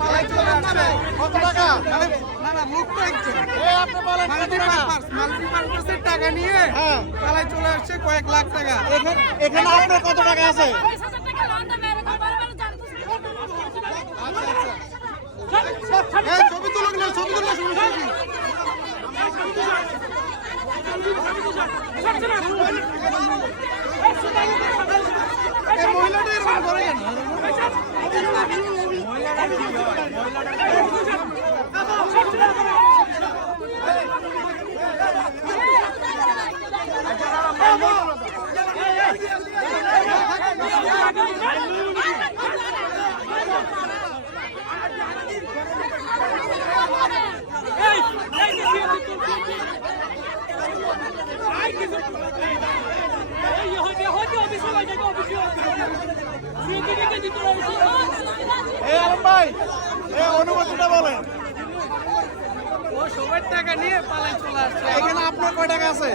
পালাই চলে আসছে। কত টাকা? না না লোক তো একজন আপনি বলেন কত টাকা? মাল্টিপারপাসের টাকা নিয়ে হ্যাঁ। পালাই চলে আসছে কয়েক লাখ টাকা। এখানে আপনার কত টাকা আছে? এই ছবি তুলো না, ছবি তুলো, সমস্যা কি? এই মহিলাটা এরকম করে কেন? ভাই অনুমতিটা বলেন। ও সবার টাকা নিয়ে পালাই চলে আসছে। এখানে আপনার কয় টাকা আছে?